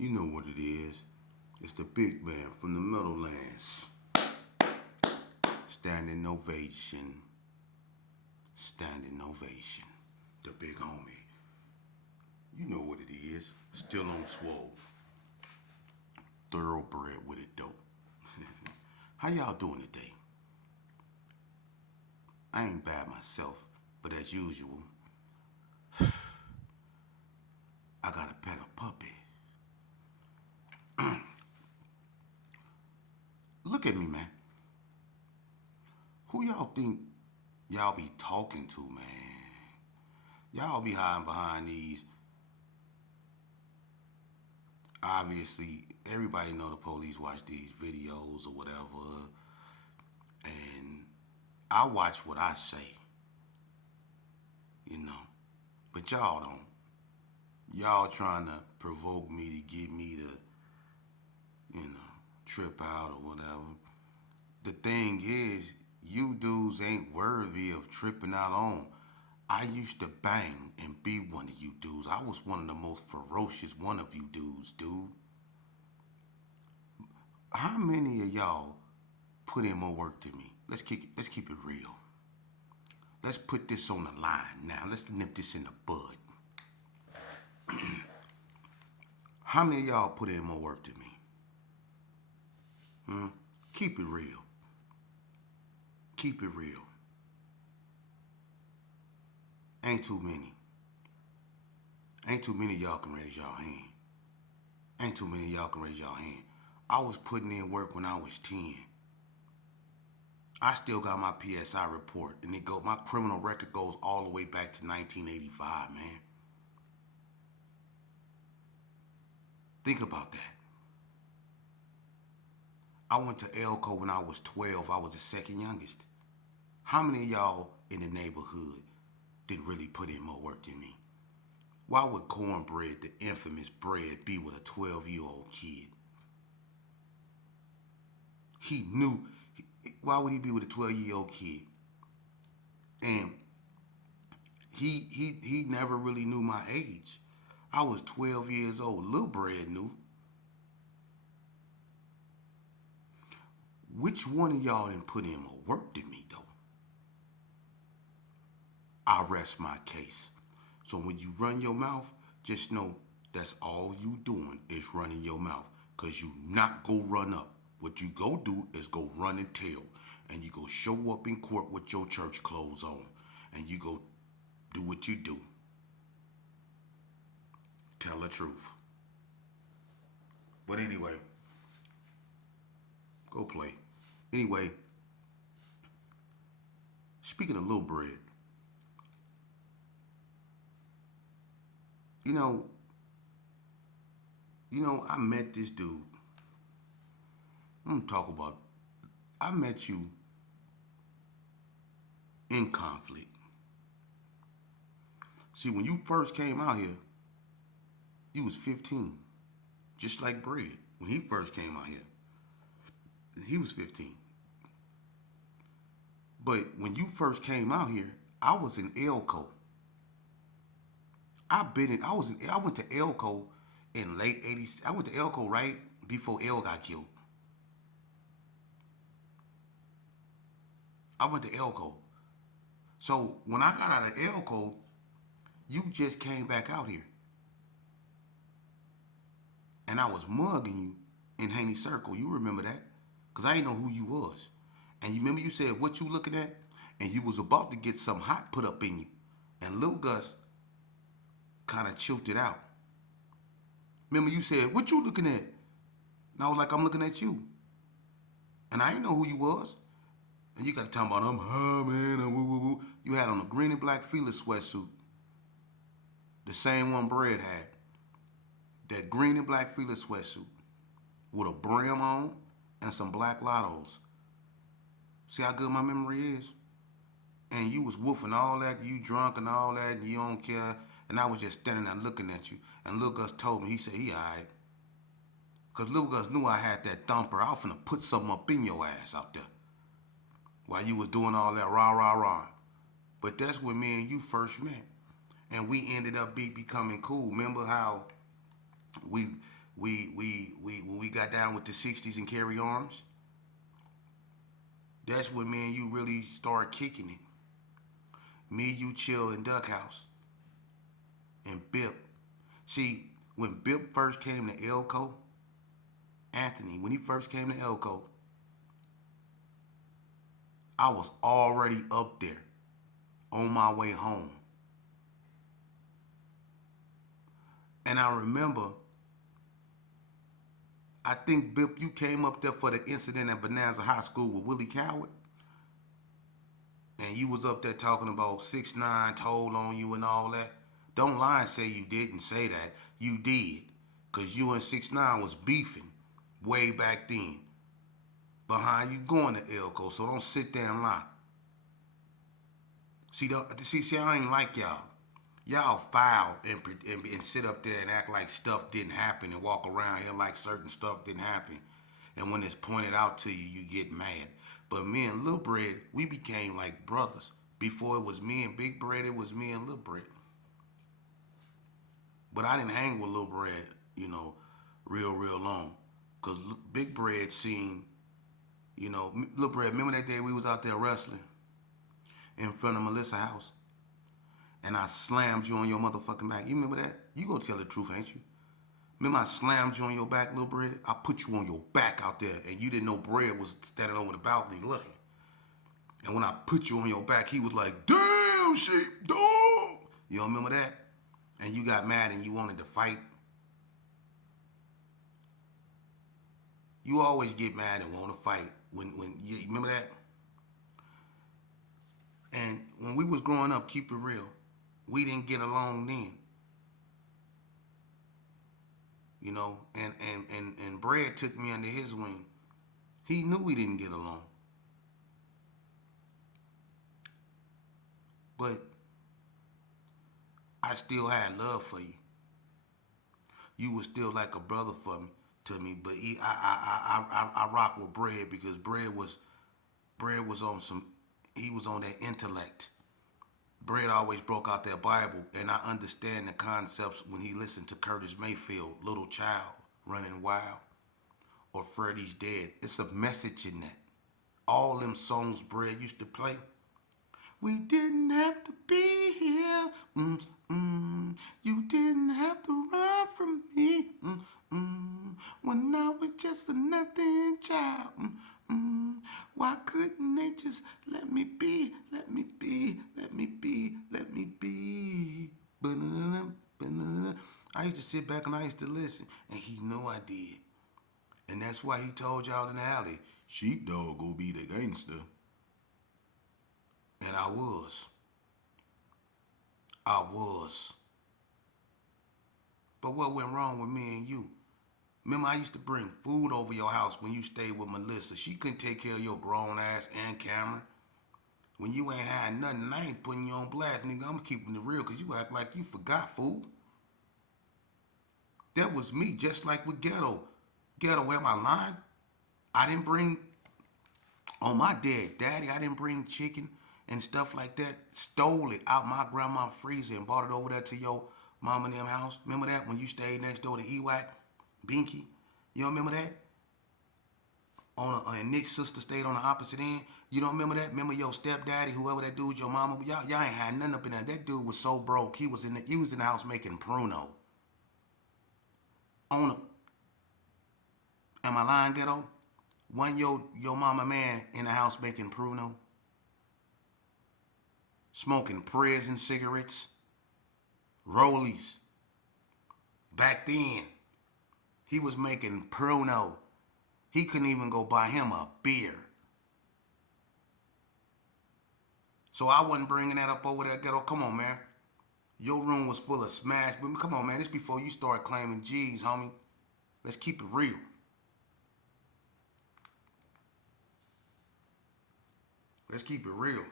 You know what it is. It's the big man from the Meadowlands. Standing ovation. Standing ovation. The big homie. You know what it is. Still on swole. Thoroughbred with it dope. How y'all doing today? I ain't bad myself, but as usual, I gotta pet a puppy. Look at me, man. Who y'all think y'all be talking to, man? Y'all be hiding behind these. Obviously, everybody know the police watch these videos or whatever, and I watch what I say, you know. But y'all don't. Y'all trying to provoke me to get me to, trip out or whatever. The thing is, you dudes ain't worthy of tripping out on. I used to bang and be one of you dudes. I was one of the most ferocious one of you dudes, dude. How many of y'all put in more work than me? Let's keep it real. Let's put this on the line now. Let's nip this in the bud. How many of y'all put in more work than me? Keep it real. Keep it real. Ain't too many. Ain't too many of y'all can raise y'all hand. Ain't too many of y'all can raise y'all hand. I was putting in work when I was 10. I still got my PSI report, and my criminal record goes all the way back to 1985, man. Think about that. I went to Elko when I was 12. I was the second youngest. How many of y'all in the neighborhood did really put in more work than me? Why would cornbread, the infamous bread, be with a 12-year-old kid? He knew. Why would he be with a 12-year-old kid? And he never really knew my age. I was 12 years old. Lil Bread knew. Which one of y'all didn't put in more work than me, though? I rest my case. So when you run your mouth, just know that's all you doing is running your mouth. Because you not go run up. What you go do is go run and tell. And you go show up in court with your church clothes on. And you go do what you do. Tell the truth. But anyway, go play. Anyway, speaking of Lil Bread, you know, I met this dude. I'm gonna talk about. I met you in conflict. See, when you first came out here, you was 15, just like Bread. When he first came out here, he was 15. But when you first came out here, I was in Elko. I went to Elko in late 80s. I went to Elko right before L got killed. I went to Elko. So when I got out of Elko, you just came back out here. And I was mugging you in Haney Circle. You remember that? Because I didn't know who you was. And you remember you said, what you looking at? And you was about to get some hot put up in you. And Lil Gus kind of choked it out. Remember you said, what you looking at? And I was like, I'm looking at you. And I didn't know who you was. And you got to talk about, I'm high, man, and woo, woo, woo. You had on a green and black Fila sweatsuit. The same one Bread had. That green and black Fila sweatsuit. With a brim on and some black lottos. See how good my memory is? And you was woofing all that, you drunk and all that, and you don't care. And I was just standing there looking at you. And Lil Gus told me, he said, he all right. Because Lil Gus knew I had that thumper. I was finna put something up in your ass out there. While you was doing all that rah, rah, rah. But that's when me and you first met. And we ended up becoming cool. Remember how we We when we got down with the '60s and carry arms, that's when me and you really started kicking it. Me, you, Chill, and Duck House, and Bip. See, when Bip first came to Elko, Anthony, when he first came to Elko, I was already up there on my way home. And I remember, I think Bip, you came up there for the incident at Bonanza High School with Willie Coward. And you was up there talking about 6ix9ine told on you and all that. Don't lie and say you didn't say that. You did. Because you and 6ix9ine was beefing way back then. Behind you going to Elko. So don't sit there and lie. See, I ain't like y'all. Y'all foul and sit up there and act like stuff didn't happen and walk around here like certain stuff didn't happen. And when it's pointed out to you, you get mad. But me and Lil Bread, we became like brothers. Before it was me and Big Bread, it was me and Lil Bread. But I didn't hang with Lil Bread, real long. Because Big Bread seen, Lil Bread, remember that day we was out there wrestling in front of Melissa's house? And I slammed you on your motherfucking back. You remember that? You gonna tell the truth, ain't you? Remember I slammed you on your back, Lil Bread? I put you on your back out there, and you didn't know Bread was standing over the balcony looking. And when I put you on your back, he was like, damn, sheep, dog. You don't remember that? And you got mad and you wanted to fight. You always get mad and want to fight. When you remember that? And when we was growing up, keep it real, we didn't get along then. And Bread took me under his wing. He knew we didn't get along. But I still had love for you. You were still like a brother for me, to me. But I rock with Bread because Bread was on some, he was on that intellect. Bread always broke out that Bible, and I understand the concepts when he listened to Curtis Mayfield, Little Child, Running Wild, or Freddie's Dead. It's a message in that. All them songs Bread used to play. We didn't have to be here. You didn't have to run from me. When I was just a nothing child. Why couldn't they just let me be, let me be, let me be, let me be? I used to sit back and I used to listen, and he knew I did. And that's why he told y'all in the alley, Sheepdog go be the gangster. And I was. I was. But what went wrong with me and you? Remember, I used to bring food over your house when you stayed with Melissa. She couldn't take care of your grown ass and Cameron. When you ain't had nothing, and I ain't putting you on blast, nigga. I'm keeping it real because you act like you forgot, fool. That was me, just like with Ghetto. Ghetto, am I lying? I didn't bring, on my dead daddy, I didn't bring chicken and stuff like that. Stole it out my grandma's freezer and brought it over there to your mama and them house. Remember that when you stayed next door to Ewak, Binky? You don't remember that? And Nick's sister stayed on the opposite end. You don't remember that? Remember your stepdaddy, whoever that dude, your mama? Y'all ain't had nothing up in there. That dude was so broke. He was in the house making pruno. On a, am I lying, Ghetto? Wasn't your mama man in the house making pruno? Smoking prison cigarettes? Rollies. Back then, he was making pruno. He couldn't even go buy him a beer. So I wasn't bringing that up over there, Ghetto. Come on, man. Your room was full of smash. Come on, man. This before you start claiming G's, homie. Let's keep it real. Let's keep it real.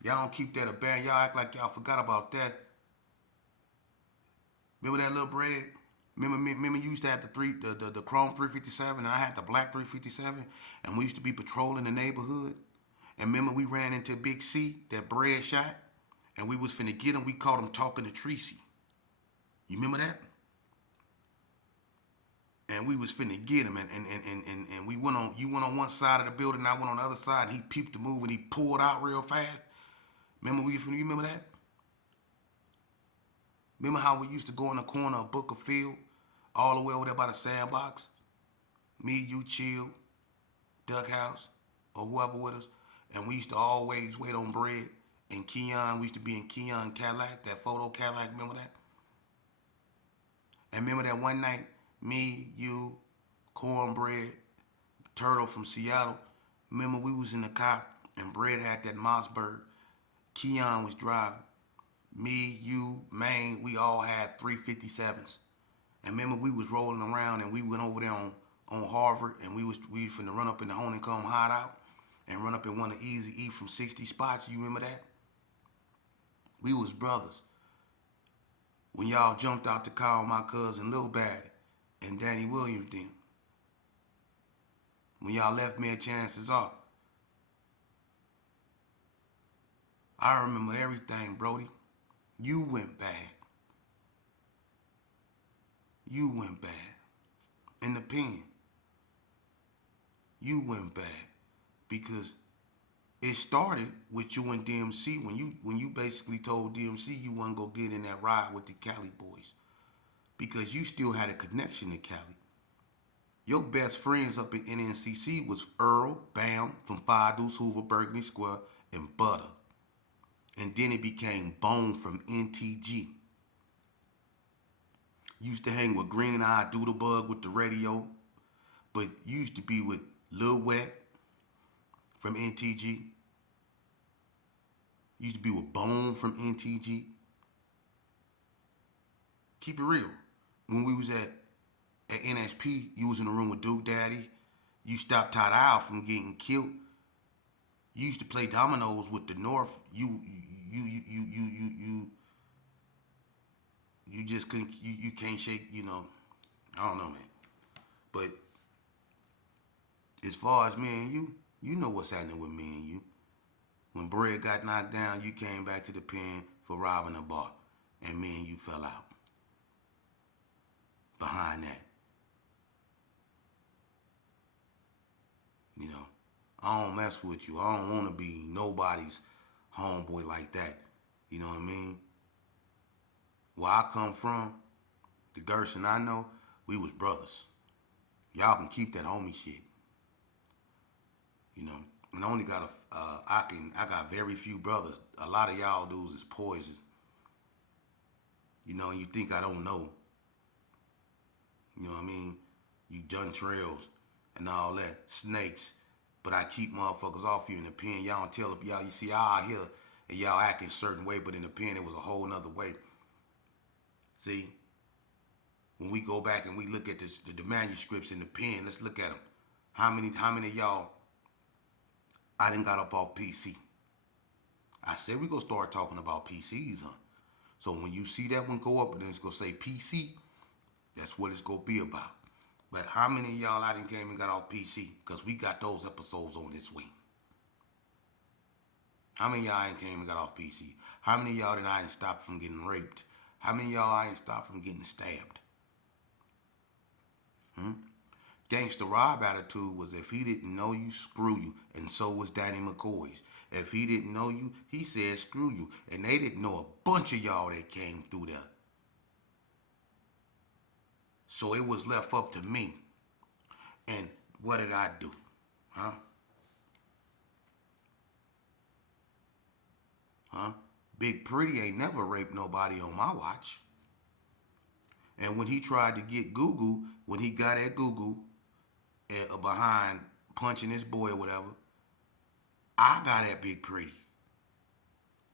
Y'all don't keep that abandoned. Y'all act like y'all forgot about that. Remember that Little Bread? Remember you used to have the chrome 357 and I had the black 357 and we used to be patrolling the neighborhood. And remember we ran into Big C, that Bread shot, and we was finna get him. We caught him talking to Tracy. You remember that? And we was finna get him, and we went on. You went on one side of the building, I went on the other side, and he peeped the move, and he pulled out real fast. You remember that? Remember how we used to go in the corner of Booker Field, all the way over there by the sandbox? Me, you, Chill, Duck House, or whoever with us, and we used to always wait on bread. And Keon, we used to be in Keon Cadillac, that photo Cadillac. Remember that? And remember that one night, me, you, Cornbread, Turtle from Seattle. Remember we was in the car and Bread had that Mossberg. Keon was driving. Me, you, Maine, we all had 357s. And remember we was rolling around and we went over there on Harvard and we finna run up in the Honeycomb Hideout and run up in one of the Easy Eat from 60 spots. You remember that? We was brothers. When y'all jumped out to call my cousin Lil Bad and Danny Williams then. When y'all left me at Chances Are. I remember everything, Brody. You went bad. You went bad. In the pen. You went bad. Because it started with you and DMC when you basically told DMC you wasn't gonna get in that ride with the Cali boys. Because you still had a connection to Cali. Your best friends up in NNCC was Earl, Bam, from Five Deuce Hoover, Burgundy Square, and Butter. And then it became Bone from NTG. Used to hang with Green Eye Doodlebug with the radio. But you used to be with Lil Wet from NTG. Used to be with Bone from NTG. Keep it real. When we was at NSP, you was in the room with Duke Daddy. You stopped Todd Owl from getting killed. You used to play dominoes with the North. You just couldn't. You can't shake. I don't know, man. But as far as me and you know what's happening with me and you. When Bread got knocked down, you came back to the pen for robbing a bar, and me and you fell out. Behind that. I don't mess with you. I don't want to be nobody's homeboy like that. You know what I mean? Where I come from, the Gerson I know, we was brothers. Y'all can keep that homie shit. And I only got I got very few brothers. A lot of y'all dudes is poison. And you think I don't know. You know what I mean? You done trails and all that, snakes. But I keep motherfuckers off you in the pen. Y'all don't tell y'all. You see, y'all out here and y'all acting a certain way, but in the pen it was a whole nother way. See, when we go back and we look at the manuscripts in the pen, let's look at them. How many of y'all I done got up off PC? I said we gonna start talking about PCs, huh? So when you see that one go up and then it's gonna say PC, that's what it's gonna be about. But how many of y'all I done came and got off PC? Because we got those episodes on this week. How many of y'all ain't came and got off PC? How many of y'all did I ain't stopped from getting raped? How many of y'all I ain't stopped from getting stabbed? Gangsta Rob attitude was if he didn't know you, screw you. And so was Danny McCoy's. If he didn't know you, he said screw you. And they didn't know a bunch of y'all that came through there. So it was left up to me. And what did I do? Big Pretty ain't never raped nobody on my watch. And when he tried to get Google, when he got at Google behind punching his boy or whatever, I got at Big Pretty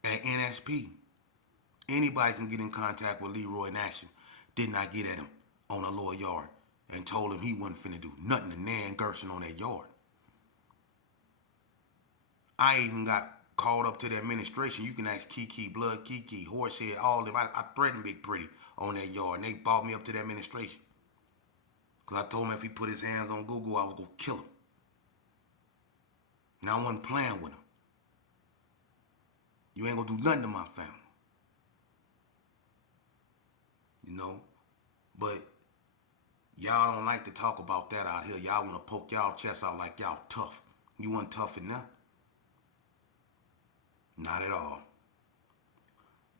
at NSP. Anybody can get in contact with Leroy in action. Did not get at him on a lower yard and told him he wasn't finna do nothing to Nan Gerson on that yard. I even got called up to the administration. You can ask Kiki, Blood Kiki, Horsehead, all of them. I threatened Big Pretty on that yard, and they brought me up to the administration. Because I told him if he put his hands on Google, I was going to kill him. And I wasn't playing with him. You ain't going to do nothing to my family. know. But y'all don't like to talk about that out here. Y'all want to poke y'all chest out like y'all tough. You want tough enough? Not at all.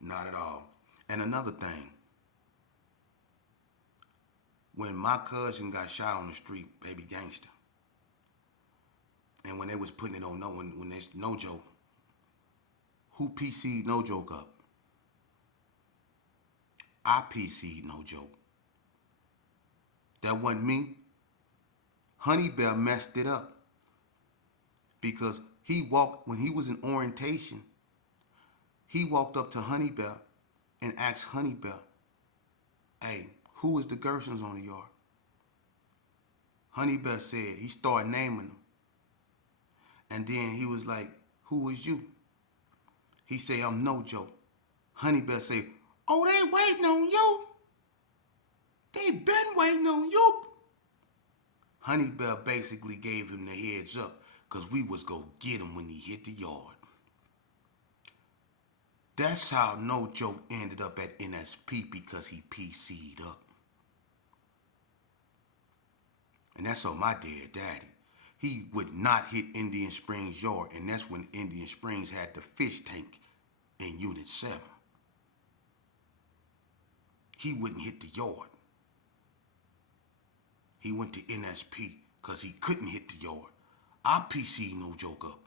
Not at all. And another thing, when my cousin got shot on the street, baby gangster, and when they was putting it on when there's no joke, who PC'd no joke up? I PC'd no joke. That wasn't me. Honey Bear messed it up because when he was in orientation, he walked up to Honey Bear and asked Honey Bear, hey, who is the Gersons on the yard? Honey Bear said, he started naming them. And then he was like, who is you? He said, I'm no joke. Honey Bear said, oh, they waiting on you. They been waiting on you. Honey Bear basically gave him the heads up because we was going to get him when he hit the yard. That's how No Joke ended up at NSP, because he PC'd up. And that's on my dead daddy. He would not hit Indian Springs yard, and that's when Indian Springs had the fish tank in Unit 7. He wouldn't hit the yard. He went to NSP because he couldn't hit the yard. I PC'd No Joke up.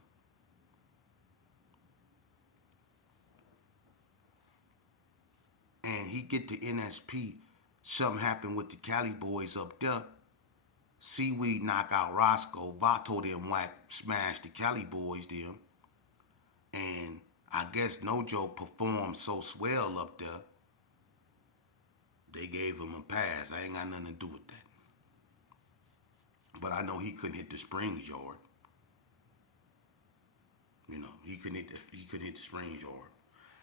And he get to NSP, something happened with the Cali boys up there. Seaweed knock out Roscoe, Vato them smash the Cali boys them. And I guess No Joke performed so swell up there, they gave him a pass. I ain't got nothing to do with that. But I know he couldn't hit the Springs yard. You know, he couldn't hit the Springs yard.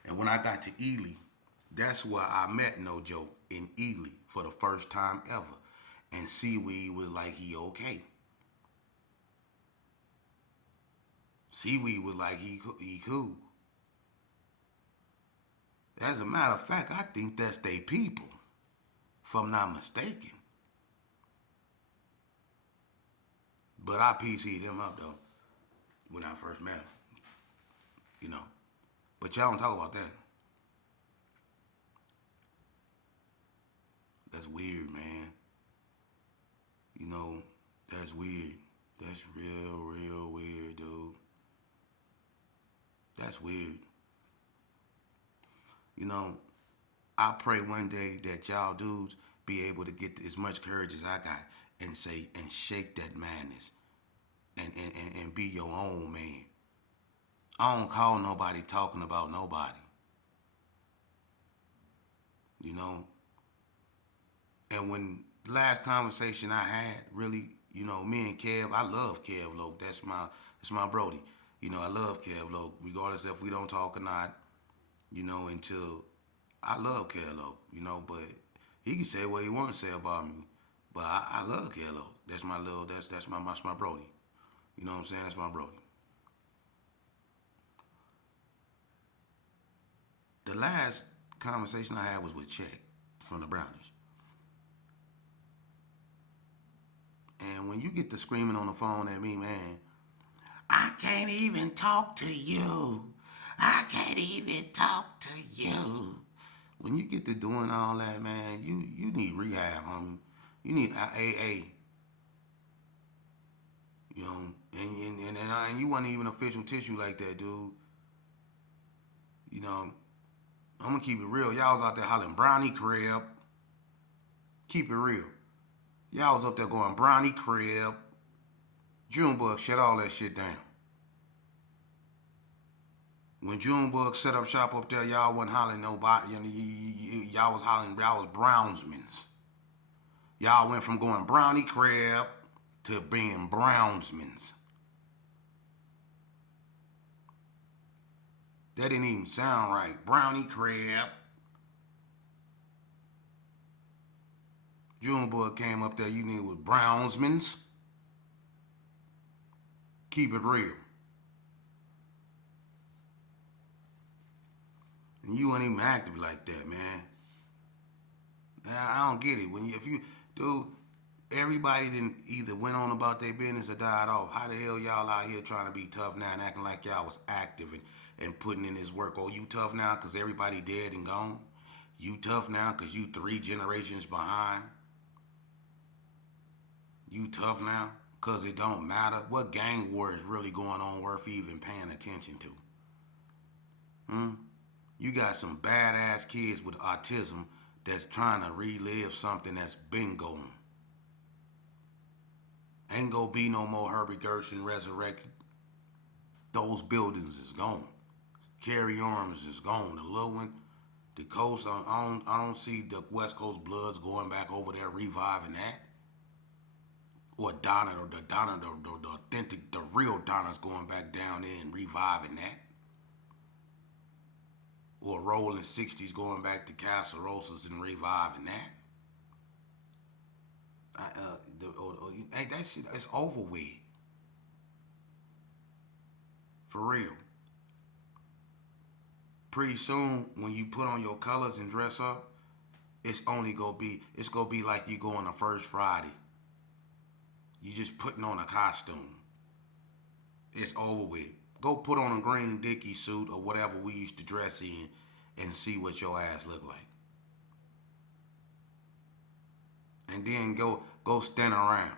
And when I got to Ely, that's where I met No Joke, in Ely, for the first time ever. And Seaweed was like, he okay. Seaweed was like, he cool. As a matter of fact, I think that's they people, if I'm not mistaken. But I PC'd him up, though, when I first met him. You know. But y'all don't talk about that. That's weird, man. You know, that's weird. That's real weird, dude. That's weird. You know, I pray one day that y'all dudes be able to get as much courage as I got and say, and shake that madness and be your own man. I don't call nobody talking about nobody. You know? And when last conversation I had, really, you know, me and Kev, I love Kev Loke. That's my Brody. You know, I love Kev Loke, regardless if we don't talk or not, you know, until I love Kev Loke, you know, but he can say what he want to say about me. But I love Kev Loke. That's my Brody. You know what I'm saying? That's my Brody. The last conversation I had was with Chet from the Brownies. And when you get to screaming on the phone at me, man, I can't even talk to you. I can't even talk to you. When you get to doing all that, man, you need rehab, homie. You need AA. You know, and you wasn't even official tissue like that, dude. You know, I'm gonna keep it real. Y'all was out there hollering brownie crib. Keep it real. Y'all was up there going brownie crib. Junebug shut all that shit down. When Junebug set up shop up there, y'all wasn't hollering nobody. Y'all was hollering, y'all was Brownsmans. Y'all went from going brownie crib to being Brownsmans. That didn't even sound right. Brownie crib. Junebug came up there, you knew it was Brownsmans. Keep it real. And you weren't even active like that, man. I don't get it. If you, dude, everybody didn't either went on about their business or died off. How the hell y'all out here trying to be tough now and acting like y'all was active and putting in this work? Oh, you tough now because everybody dead and gone? You tough now because you 3 generations behind? You tough now because it don't matter? What gang war is really going on worth even paying attention to? Hmm? You got some badass kids with autism that's trying to relive something that's been going. Ain't gonna be no more Herbie Gerson resurrected. Those buildings is gone. Carry Arms is gone. The little one, the coast, I don't see the West Coast Bloods going back over there reviving that. Or the authentic, the real Donna's going back down there and reviving that. Or Rolling 60s going back to Casa Rosas and reviving that. Hey, that shit, it's over with. For real. Pretty soon, when you put on your colors and dress up, it's gonna be like you go on a first Friday. You just putting on a costume. It's over with. Go put on a green dicky suit or whatever we used to dress in and see what your ass look like. And then go stand around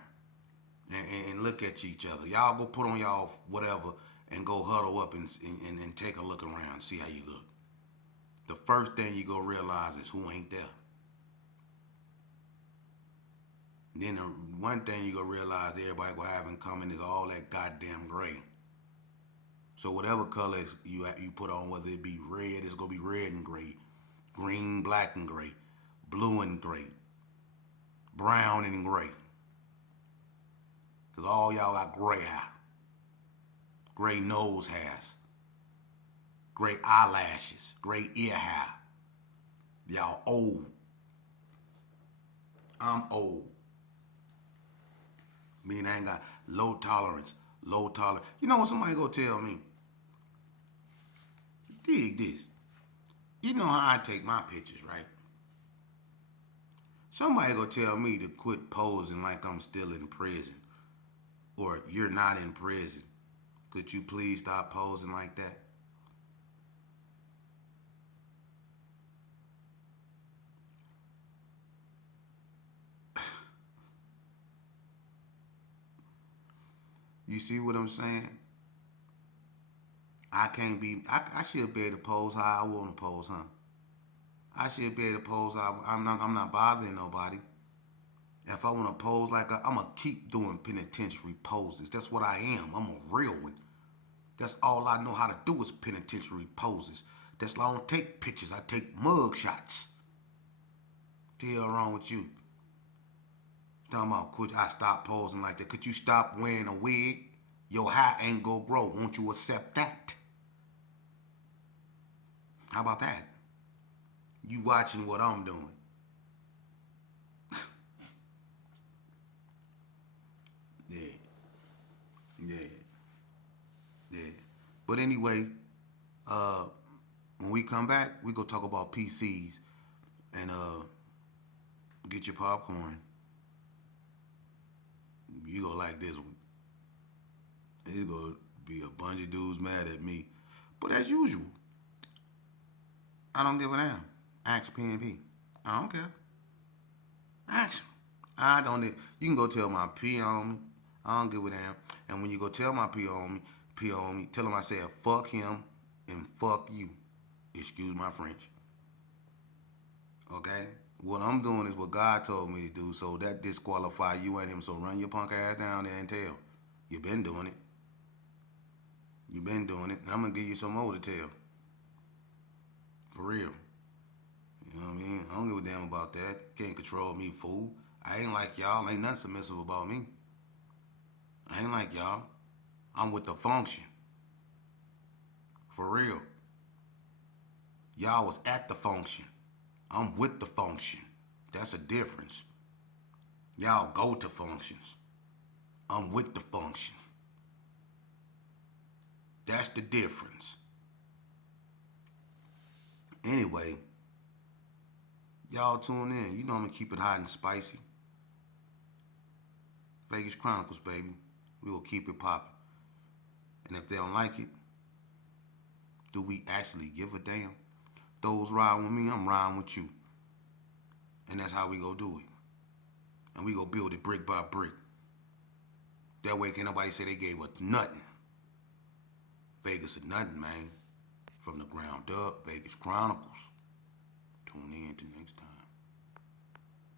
and look at each other. Y'all go put on y'all whatever and go huddle up and take a look around, see how you look. The first thing you go realize is who ain't there. Then the one thing you go realize everybody gonna have in common is all that goddamn gray. So whatever color you put on, whether it be red, it's gonna be red and gray, green, black and gray, blue and gray, brown and gray. Cause all y'all got gray hair, gray nose hairs, gray eyelashes, gray ear hair. Y'all old. I'm old. Meaning I ain't got low tolerance. Low tolerance. You know what somebody go tell me? Dig this. You know how I take my pictures, right? Somebody go tell me to quit posing like I'm still in prison. Or you're not in prison. Could you please stop posing like that? You see what I'm saying? I can't be. I should be able to pose how I want to pose, huh? I should be able to pose. I'm not bothering nobody. If I want to pose like I'm gonna keep doing penitentiary poses. That's what I am. I'm a real one. That's all I know how to do is penitentiary poses. That's why I don't take pictures. I take mug shots. The hell wrong with you? Talking about could I stop posing like that? Could you stop wearing a wig? Your hair ain't gonna grow. Won't you accept that? How about that? You watching what I'm doing. Yeah, yeah, yeah. But anyway, uh, when we come back, we gonna talk about PCs and get your popcorn. You gonna like this one. It's gonna be a bunch of dudes mad at me. But as usual, I don't give a damn. Ask PNP. I don't care. Ask him. I don't. You can go tell my P on me. I don't give a damn. And when you go tell my P on me, tell him I said fuck him and fuck you. Excuse my French. Okay? What I'm doing is what God told me to do, so that disqualify you and him. So run your punk ass down there and tell. You been doing it. You been doing it. And I'm gonna give you some more to tell. For real. You know what I mean? I don't give a damn about that. Can't control me, fool. I ain't like y'all. Ain't nothing submissive about me. I ain't like y'all. I'm with the function. For real. Y'all was at the function. I'm with the function. That's a difference. Y'all go to functions. I'm with the function. That's the difference. Anyway, Y'all tune in. You know I'm gonna keep it hot and spicy. Vegas Chronicles, baby. We will keep it popping. And if they don't like it, do we actually give a damn? Those riding with me, I'm riding with you. And that's how we go do it. And we go build it brick by brick. That way can't nobody say they gave us nothing. Vegas is nothing, man. From the ground up, Vegas Chronicles. Tune in to next time.